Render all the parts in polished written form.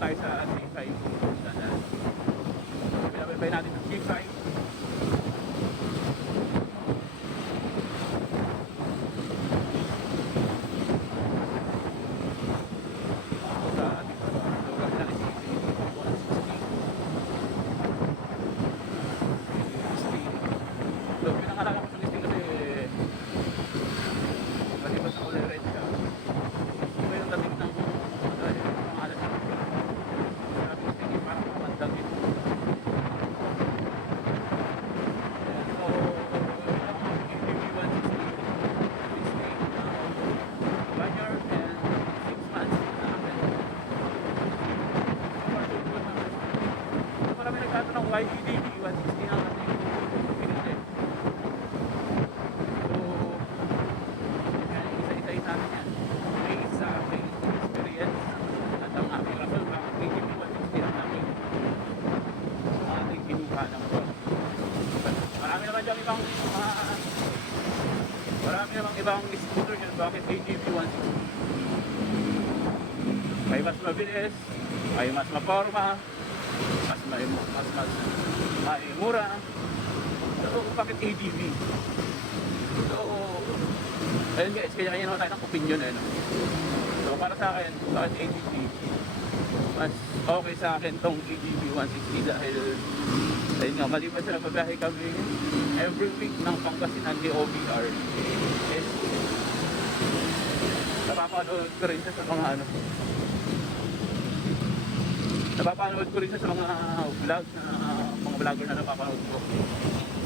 tayo sa C5. Pinabay natin ang C5. YEDV 160 na natin yung pinili. So, isa-isa natin yan. Based sa aking experience at ang aking rason bakit YEDV 160 na natin yung ating kinuha ng pro. Marami naman dyan ibang marami namang ibang scooter dyan bakit YEDV 160. May mas mabilis, may mas maporma, mas mura. So, bakit ADV? So, ayun guys, kanya-kanya naman tayo ng opinion no? So, para sa akin, bakit ADV? Mas okay sa akin tong ADV 160 dahil ayun nga, maliban sa nagbabiyahe kami every week ng Pangasinan ni OBR is napapanood ko rin siya sa mga napapanood ko rin sa mga vlog na mga vlogger na napapanood ko.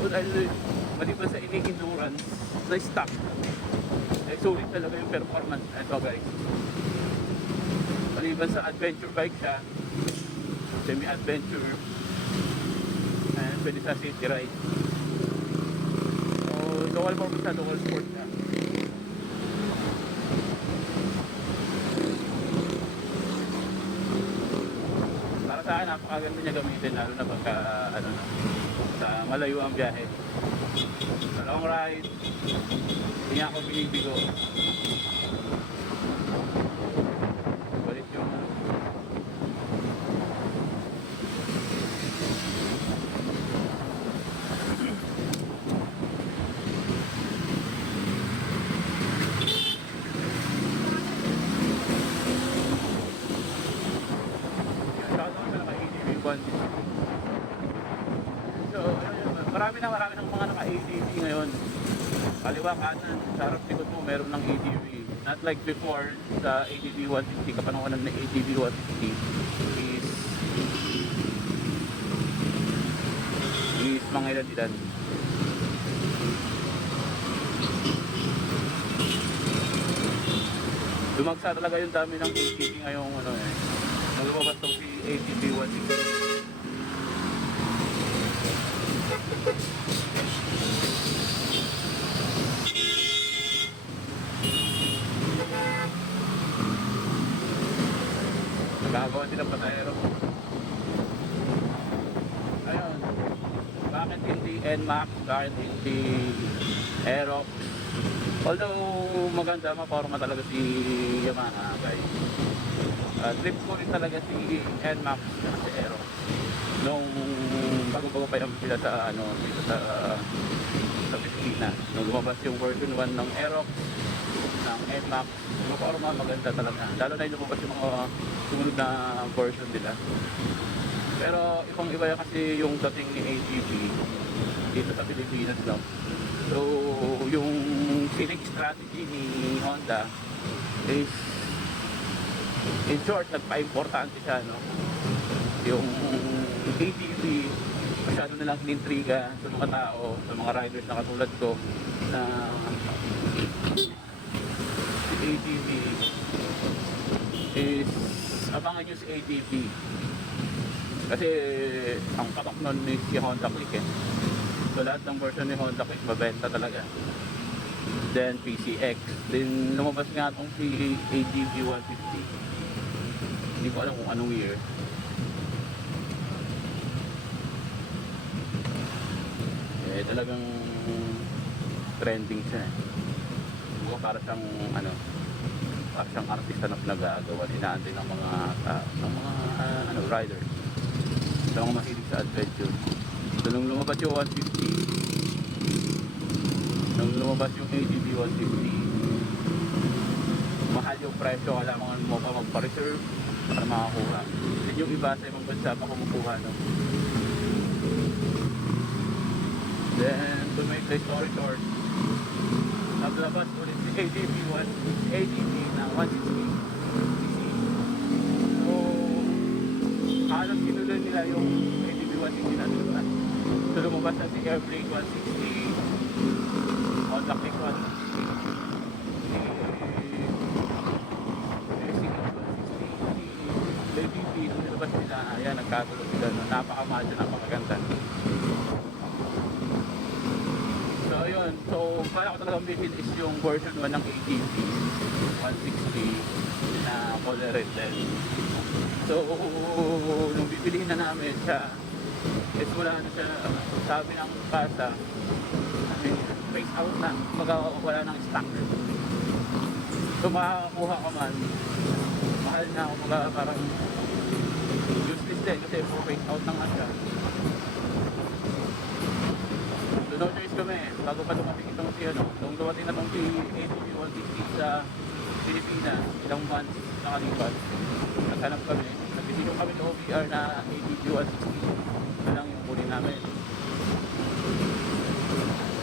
So dahil maliban sa ini-endurance na stock, sulit talaga yung performance na ito guys. Maliban sa adventure bike siya, semi-adventure, and pwede sa city ride. So dual purpose na, dual sport na. Sa akin, napakaganda niya gamitin lalo na pagka sa malayo ang biyahe. Sa long ride, hindi niya ako binibigo. Balit yung so, marami ng mga naka-ADV ngayon. Kaliwa kanan, sa harap likod mo meron ng ADV. Not like before, sa ADV 160, kapanawanan na ADV 160 is mga ilan-ilan. Dumagsa talaga yung dami ng ADV ngayong lumabas itong si ADV 160. Nagagawa sila patayero. Ayun, bakit hindi NMAX, bakit hindi Aerox? Although maganda, maporma talaga si Yamaha guys. Trip ko rin talaga si NMAX at si Aerox nung bago-bago pa yung sila sa dito sa Pilipinas. Nung lumabas yung version 1 ng Aerox, ng NMAX, maporma, maganda talaga. Lalo na yung lumabas yung mga sumunod na version nila. Pero ibang iba kasi yung dating ni AGV dito sa Pilipinas, no? So yung selling strategy ni Honda is, in short, nagpa-importante siya, no? Yung AGV masyado nilang inintriga sa mga tao, sa mga riders na katulad ko, na si AGV is abangan nyo si AGV kasi ang katok nun is si Honda Click so lahat ng version ni Honda Click mabenta talaga. Then PCX, then lumabas nga itong si AGV 150, hindi ko alam kung anong year. Talagang trending siya. Para siyang siyang artista na pinag-aagawan, inaantay ng mga rider. Sa mga mahilig sa adventure. So nung lumabas yung 150, nung lumabas yung ATV 150, mahal yung presyo, kailangan mo pa magpa-reserve para makakuha. Then yung iba sa ibang bansa pa kumukuha, no? Then to make the story short, naglabas ulit si ATV na 160cc. So halos kinuloy nila yung ATV 160 na lumabas. So lumabas na si Airblade 160, Honda Click 160, ATV nung nilabas nila, ayan, nagkagulo sila, no? Napakamahal siya, napakaganda. So ayun, so kaya ko talagang bibili is yung version 1 ng ATV 160 na color red din. So nung bibilihin na namin siya, is wala na siya, sabi ng kasa, phase out na, wala ng stock. So makakakuha ka man, mahal na ako, parang useless din kasi phase out na nga siya. So no choice kami, bago pa dumating itong si nung dumating na itong si ATV 160 sa Pilipinas, ilang months nakalipas, naghanap kami, nagbisilong kami ng OBR na ATV 160, ito lang yung kunin namin.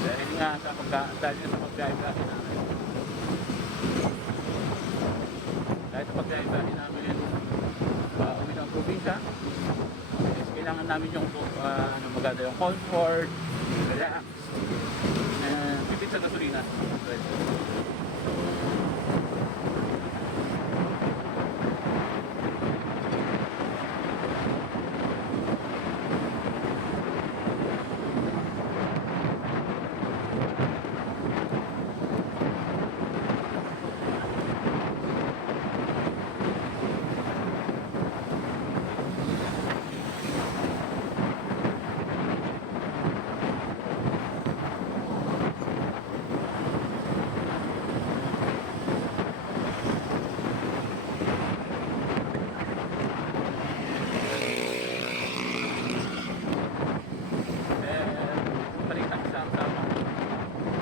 Dahil nga sa pagbiyahe-biyahe namin. Dahil sa pagbiyahe-biyahe namin, uwi ng probinsya, kailangan namin yung maganda yung comfort, relax, pipit sa gasolina.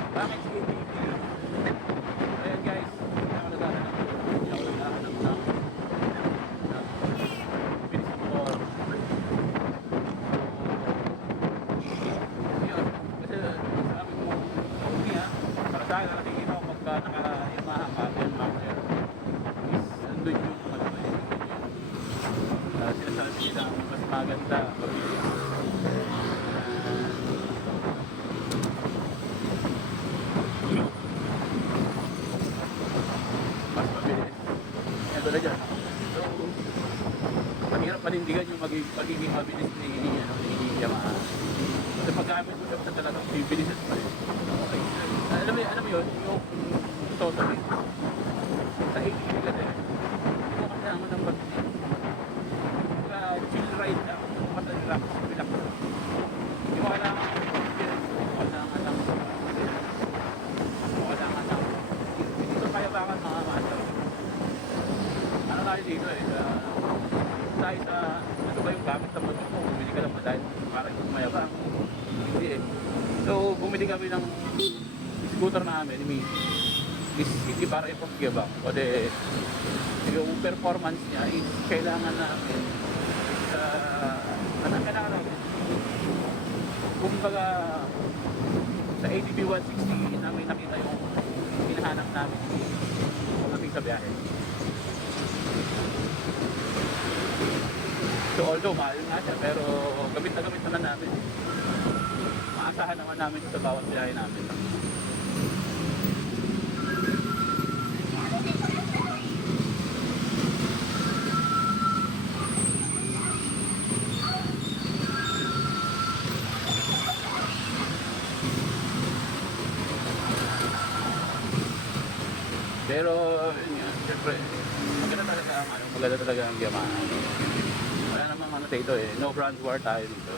Bakit si ATV? Ayan guys, ako naghahanap ng bilis motor. Yun, kasi sabi ko, okay ha, para sa akin nakikita ko pagka naka-Yamaha ka, yan mamaya is andun yung sinasabi nila mas maganda pabilis. Mas mabilis. Yan doon na dyan. So, mahirap panindigan yung magiging mabilis ni Yamaha. Kasi paggamit mo siya sa talagang bibilis at mabilis. Okay. Alam mo yun, yung totally. Sa ATV kasi, hindi mo kailangan ng pagbilis. Chill ride lang, mas relax. Hindi mo kailangan ng experience, kailangan ng dito kaya bakit mga master. Ano tayo dito tayo sa, ano ba yung gamit sa motor mo, bumili ka lang ba dahil para yung mayabang, hindi So bumili kami ng scooter namin, is hindi para ipag-yabang, kundi yung performance niya is kailangan namin kailangan namin kumbaga sa ATV 160 namin nakita yung hinahanap namin pagdating sa biyahe. So although mahal nga siya, pero gamit na gamit naman namin. Maasahan naman namin sa bawat biyahe namin. Pero yun nga, siyempre maganda talaga ang Yamaha. Wala namang dito no brand war tayo dito.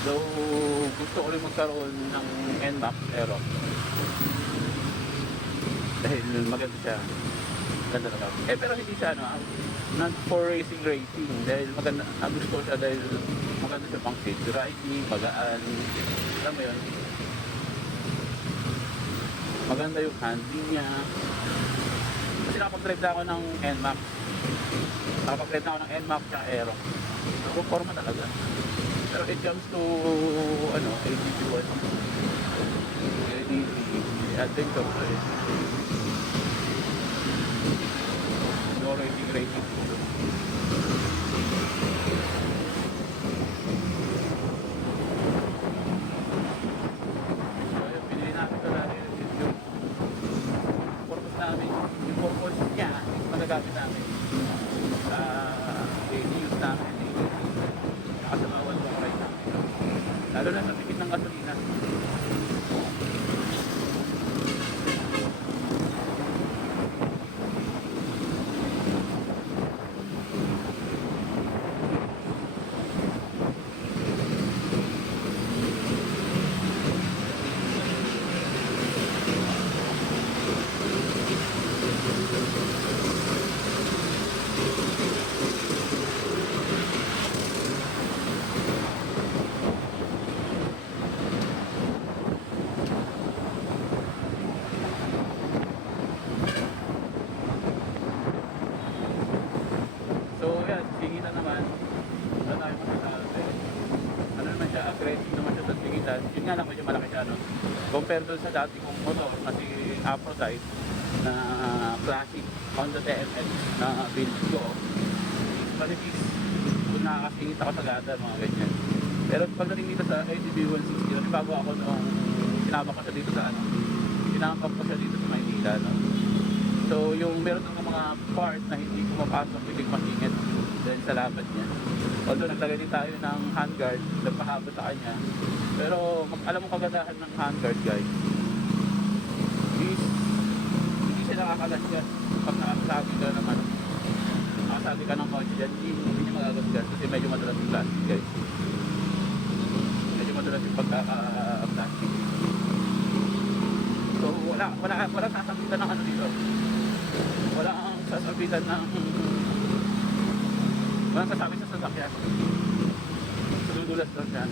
So gusto ko rin magkaroon ng NMAX Aero dahil maganda siya. Ganda talaga. Eh pero hindi siya not for racing dahil maganda, gusto ko siya dahil maganda siya pang city riding, magaan, alam mo yun, maganda yung handling niya. Kasi nakapag-drive na ako ng NMAX, tsaka Aero, forma talaga. Pero it comes to ADP1, adventure ko eh. No rating. So yun, pinili namin ito dahil yung purpose namin, yung purpose niya is magagamit namin sa daily use namin, saka sa bawat ride namin. Lalo na sa tikit ng gasolina. So yan, singitan naman, wala tayo masasabi. Ano naman siya, aggressive naman siya sa singitan. Yun nga lang, medyo malaki siya, compare doon sa dati kong motor, kasi Aphrodite na classic Honda TLX na build ko. Manipis, kung nakakasingit ako sa gata, mga ganyan. Pero pagdating dito sa ADB 160, bago ako noong sinama ko siya dito sa sinangkap ko siya dito sa Maynila, So yung meron ng mga part na hindi ko mapasok, hindi ko masingit dahil sa lapad niya. Although naglagay din tayo ng handguard, nagpahaba sa kanya. Pero alam mo kagandahan ng handguard, guys, is hindi siya nakakagasgas pag nakasagi ka naman. Nakasagi ka ng kotse dyan, hindi niya magagasgas kasi medyo madalas yung plastic, guys. Medyo madalas yung pagkaka-plastic. So wala sasabitan ng ano dito. Wala ang sasabitan ng walang sasabi sa sasakyan. Sududulas lang siya.